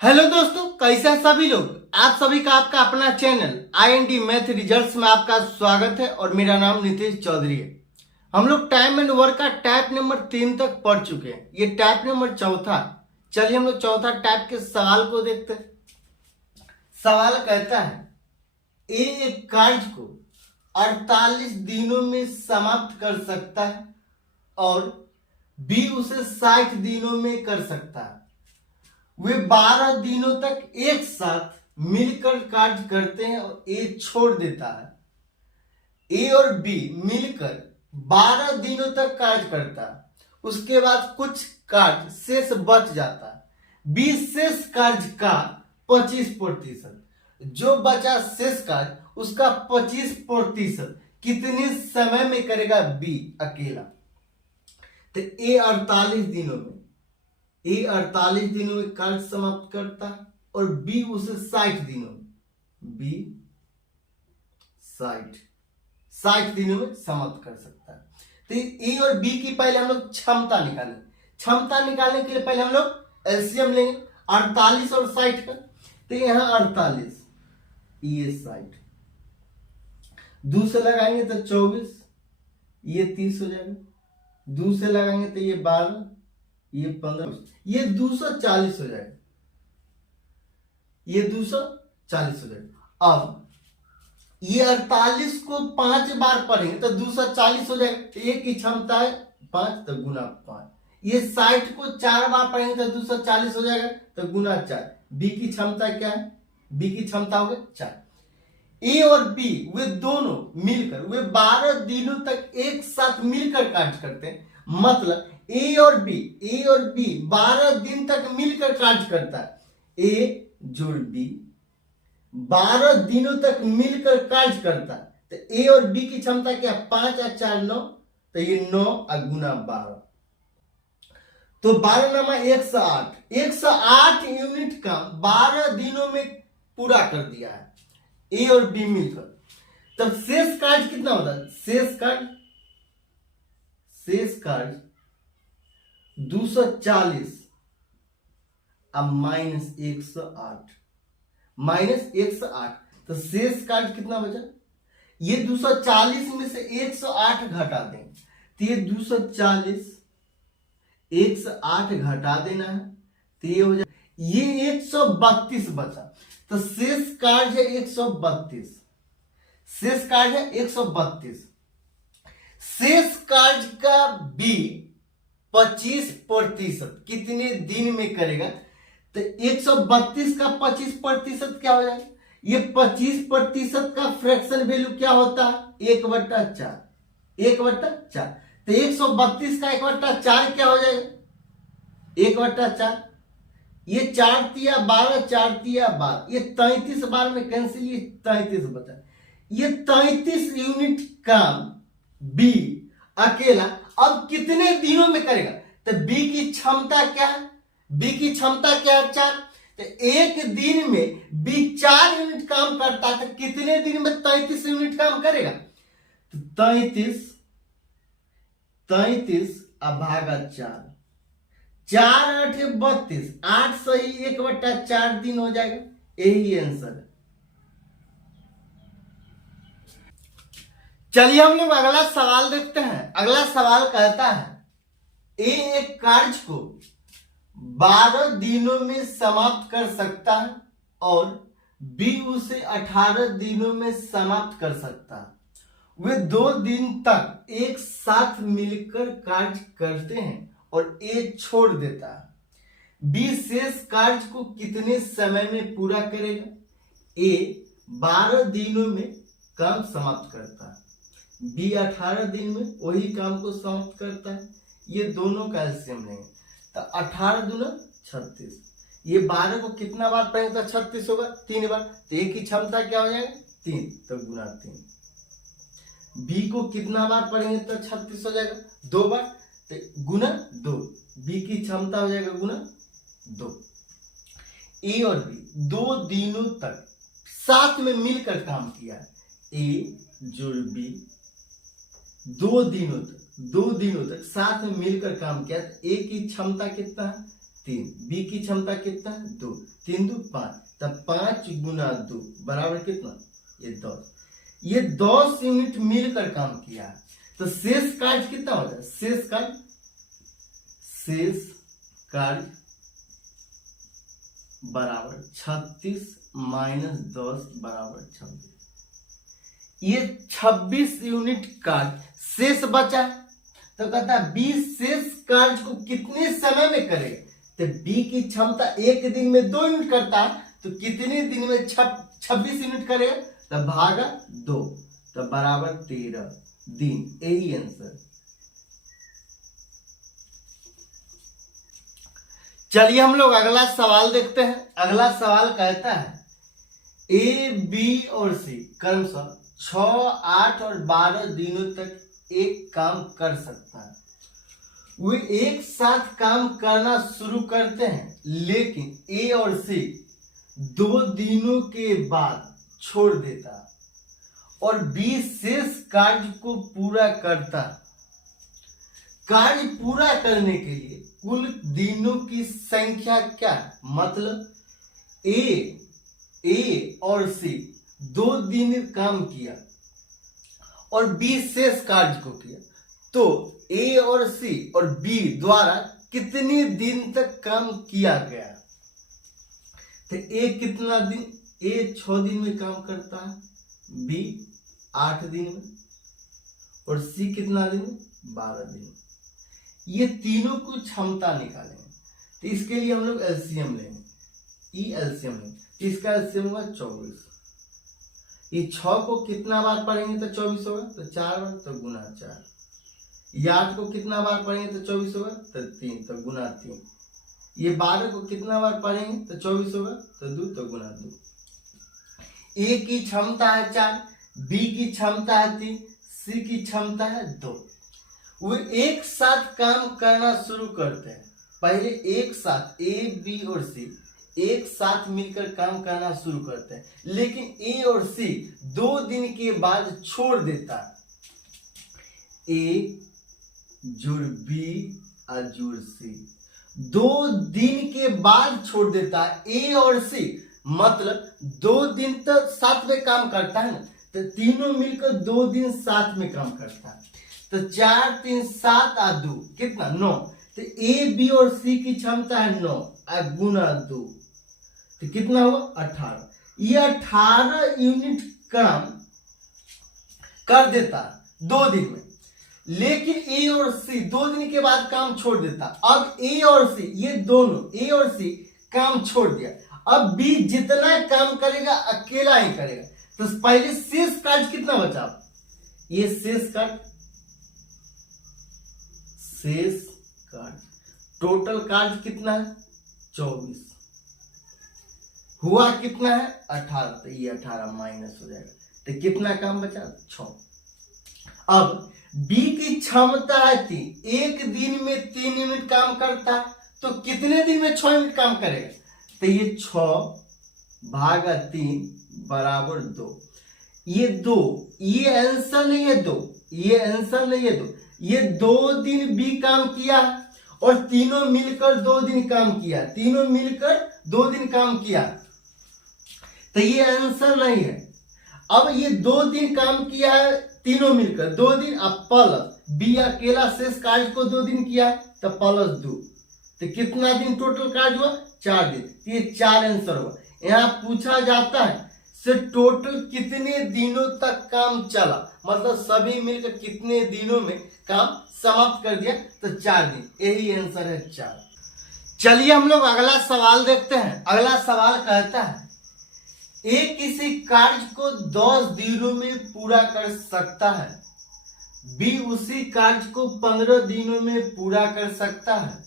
Hello दोस्तों, कैसे हैं सभी लोग। आप सभी का आपका अपना चैनल IND मैथ रिजल्ट्स में आपका स्वागत है और मेरा नाम नितेश चौधरी है। हम लोग टाइम एंड वर्क का टाइप नंबर 3 तक पढ़ चुके हैं। ये टाइप नंबर चौथा। चलिए हम लोग चौथा टाइप के सवाल को देखते हैं। सवाल कहता है एक कार्य को 48 दिनों में समाप्त कर सकता है और बी उसे 60 दिनों में कर सकता है। वे 12 दिनों तक एक साथ मिलकर कार्य करते हैं और ए छोड़ देता है। ए और बी मिलकर 12 दिनों तक कार्य करता है। उसके बाद कुछ कार्य शेष बच जाता है। बी शेष कार्य का 25%, जो बचा शेष कार्य उसका 25% कितने समय में करेगा बी अकेला। तो ए 48 दिनों में कार्य समाप्त करता है और बी उसे 60 दिनों में दिनों में समाप्त कर सकता है। तो ए और बी की पहले हम लोग क्षमता निकालने के लिए पहले हम लोग एलसीएम लेंगे 48 और 60 का। तो यहां 48, ये 60, 2 से लगाएंगे तो 24, ये 30 हो जाएगा। 2 से लगाएंगे तो ये 12, ये 15, ये 240 हो जाएगा। ये 240 हो जाएगा। अब ये 48 को 5 बार पढ़ेंगे तो 240 हो जाएगा। एक की क्षमता है 5 तो गुना 5। ये 60 को 4 बार पढ़ेंगे तो 240 हो जाएगा तो गुना 4। बी की क्षमता क्या है? बी की क्षमता होगी 4। ए और बी वे दोनों मिलकर वे 12 दिनों तक एक साथ मिलकर कार्य करते हैं। मतलब ए और बी 12 दिन तक मिलकर कार्य करता है। ए जोड़ बी 12 दिनों तक मिलकर कार्य करता है। तो ए और बी की क्षमता क्या? 5 और 4 9, तो ये 9 और गुना 12, तो 12 नामा 108 यूनिट काम 12 दिनों में पूरा कर दिया है ए और बी मिलकर। तब शेष कार्य कितना होता है? शेष कार्य 240 अब -108, तो शेष कार्य कितना बचा? ये 240 में से 108 घटा दें तो ये 240 108 घटा देना है तो ये हो जाए, ये 132 बचा। तो शेष कार्य है 132, शेष कार्य है 132। शेष कार्य का बी 25% कितने दिन में करेगा? तो 132 का 25% क्या हो जाएगा? ये 25% का फ्रैक्शन वैल्यू क्या होता है? 1/4। 1/4, तो 132 का 1/4 क्या हो जाएगा? 1/4। ये 4 तिया 12, 4 तिया 12, ये 33 बार में कैंसिल, ये 33 बचा। ये 33 यूनिट काम बी अकेला अब कितने दिनों में करेगा? तो बी की क्षमता क्या है? बी की क्षमता क्या है? 4। तो एक दिन में बी 4 यूनिट काम करता है तो कितने दिन में 33 यूनिट काम करेगा? तो 33 अब भागा 4, 4 8 32, 8 सही 1/4 दिन हो जाएगा। यही आंसर है। चलिए हम लोग अगला सवाल देखते हैं। अगला सवाल कहता है ए एक कार्य को 12 दिनों में समाप्त कर सकता है और बी उसे 18 दिनों में समाप्त कर सकता है। वे 2 दिन तक एक साथ मिलकर कार्य करते हैं और ए छोड़ देता है। बी शेष कार्य को कितने समय में पूरा करेगा? ए 12 दिनों में काम समाप्त करता है, बी 18 दिन में वही काम को समाप्त करता है। ये दोनों का एलसीएम लेंगे तो 18 दूना 36, ये 12 को कितना बार पढ़ेंगे तो 36 होगा? 3 बार। तो एक की क्षमता क्या हो जाएगा? 3, तो गुना 3। बी को कितना बार पढ़ेंगे तो 36 हो जाएगा? 2 बार, तो गुना 2। बी की क्षमता हो जाएगा गुना 2। ए और बी 2 दिनों तक साथ में मिलकर काम किया। ए जोड़ बी 2 दिनों तक साथ में मिलकर काम किया। ए की क्षमता कितना है? 3, बी की क्षमता कितना है 2, 3 2 5, तब 5 गुना 2 बराबर कितना, ये 10। ये 10 यूनिट मिलकर काम किया, तो शेष कार्य कितना हो जाए, शेष कार्य बराबर 36 माइनस 10 बराबर 26। ये 26 यूनिट कार्य शेष बचा, तो कहता है बी शेष कार्य को कितने समय में करेगा, तो बी की क्षमता एक दिन में 2 यूनिट करता है, तो कितने दिन में 26 यूनिट करेगा, तो भागा 2, तो बराबर 13 दिन। यही आंसर। चलिए हम लोग अगला सवाल देखते हैं। अगला सवाल कहता है ए, बी और सी क्रमशः 6, 8 और 12 दिनों तक एक काम कर सकता है। वे एक साथ काम करना शुरू करते हैं, लेकिन ए और सी 2 दिनों के बाद छोड़ देता और बी शेष कार्य को पूरा करता। कार्य पूरा करने के लिए कुल दिनों की संख्या क्या है, मतलब ए और सी 2 दिन काम किया और बी शेष कार्य को किया, तो ए और सी और बी द्वारा कितने दिन तक काम किया गया, तो ए कितना दिन, ए 6 दिन में काम करता है, बी 8 दिन में और सी कितना दिन में, 12 दिन में। ये तीनों को क्षमता निकालेंगे, तो इसके लिए हम लोग एलसीएम लेंगे, एलसीएम लेंगे, तो इसका एलसीएम होगा 24। ये 6 को कितना बार पढ़ेंगे तो 24 होगा, तो 4 बार, तो गुना 4। ये 8 को कितना बार पढ़ेंगे तो 24 होगा, तो 3, तो गुना 3। ये 12 को कितना बार पढ़ेंगे तो 24 होगा, तो 2, तो गुना 2। ए की क्षमता है 4, बी की क्षमता है 3, सी की क्षमता है 2। वो एक साथ काम करना शुरू करते हैं। पहले एक साथ ए, बी और सी एक साथ मिलकर काम करना शुरू करते हैं, लेकिन ए और सी 2 दिन के बाद छोड़ देता है। ए जुड़ बी और जुड़ सी 2 दिन के बाद छोड़ देता है ए और सी, मतलब 2 दिन तक साथ में काम करता है ना, तो तीनों मिलकर 2 दिन साथ में काम करता है। तो 4 3 7 और 2 कितना 9, तो ए बी और सी की क्षमता है 9 और गुना 2, तो कितना हुआ 18। ये 18 यूनिट काम कर देता 2 दिन में, लेकिन ए और सी 2 दिन के बाद काम छोड़ देता। अब ए और सी ये दोनों ए और सी काम छोड़ दिया, अब बी जितना काम करेगा अकेला ही करेगा, तो पहले शेष कार्य कितना बचा, ये शेष कार्य टोटल कार्य कितना है 24, हुआ कितना है 18, तो ये 18 माइनस हो जाएगा, तो कितना काम बचा 6। अब बी की क्षमता है 3, एक दिन में 3 यूनिट काम करता, तो कितने दिन में 6 यूनिट काम करेगा, तो ये 6 भागा 3 बराबर 2। ये 2, ये आंसर नहीं है 2, ये आंसर नहीं है 2, ये 2 दिन बी काम किया और तीनों मिलकर 2 दिन काम किया, तीनों मिलकर 2 दिन काम किया, तो ये आंसर नहीं है। अब ये 2 दिन काम किया है तीनों मिलकर 2 दिन, अब प्लस बी अकेला शेष कार्य को 2 दिन किया तो प्लस 2, तो कितना दिन टोटल कार्य हुआ 4 दिन, तो ये 4 आंसर हुआ। यहाँ पूछा जाता है से टोटल कितने दिनों तक काम चला, मतलब सभी मिलकर कितने दिनों में काम समाप्त कर दिया, तो 4 दिन, यही आंसर है 4। चलिए हम लोग अगला सवाल देखते हैं। अगला सवाल कहता है ए किसी कार्य को 10 दिनों में पूरा कर सकता है, बी उसी कार्य को 15 दिनों में पूरा कर सकता है।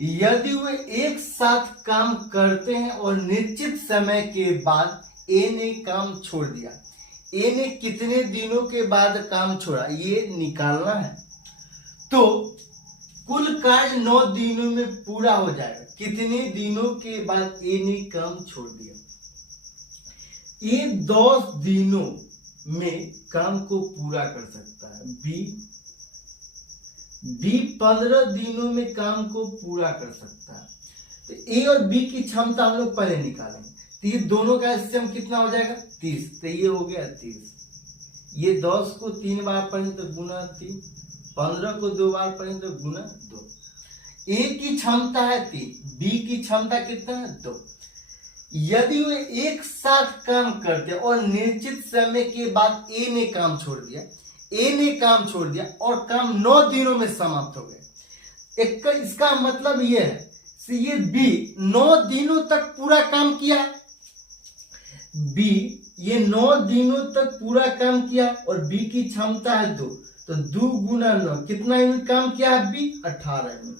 यदि वे एक साथ काम करते हैं और निश्चित समय के बाद ए ने काम छोड़ दिया, ए ने कितने दिनों के बाद काम छोड़ा ये निकालना है। तो कुल कार्य 9 दिनों में पूरा हो जाएगा, कितने दिनों के बाद ए ने काम छोड़ दिया। ये 10 दिनों में काम को पूरा कर सकता है, बी 15 दिनों में काम को पूरा कर सकता है। तो ए और बी की क्षमता हम लोग पहले निकालेंगे। तो ये दोनों का एलसीएम कितना हो जाएगा 30, तो ये हो गया 30। ये 10 को 3 बार पढ़ें तो गुना 3, 15 को 2 बार पढ़ें तो गुना 2। ए की क्षमता है 3, बी की क्षमता कितना है 2। यदि वे एक साथ काम करते और निश्चित समय के बाद ए ने काम छोड़ दिया, और काम 9 दिनों में समाप्त हो गया, इसका मतलब यह है ये बी 9 दिनों तक पूरा काम किया, बी ये 9 दिनों तक पूरा काम किया और बी की क्षमता है 2, तो 2 गुना 9 कितना यूनिट काम किया है बी 18 यूनिट।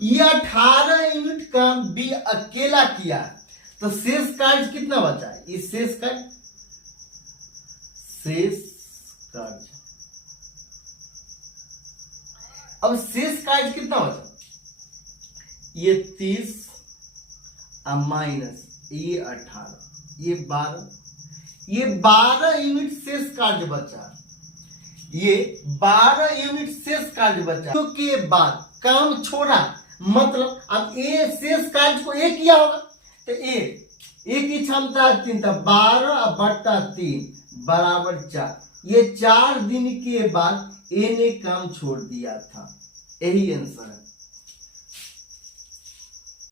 ये 18 यूनिट काम बी अकेला किया, तो शेष कार्य कितना बचा है, ये शेष कार्य अब शेष कार्य कितना बचा, ये 30 माइनस ये 18, ये 12 यूनिट शेष कार्य बचा, ये 12 यूनिट शेष कार्य बचा। तो के बाद काम छोड़ा, मतलब अब ए शेष कार्य को ए किया होगा, तो ए की क्षमता 3 था, 12/3 बराबर 4। ये 4 दिन के बाद ए ने काम छोड़ दिया था, यही आंसर है।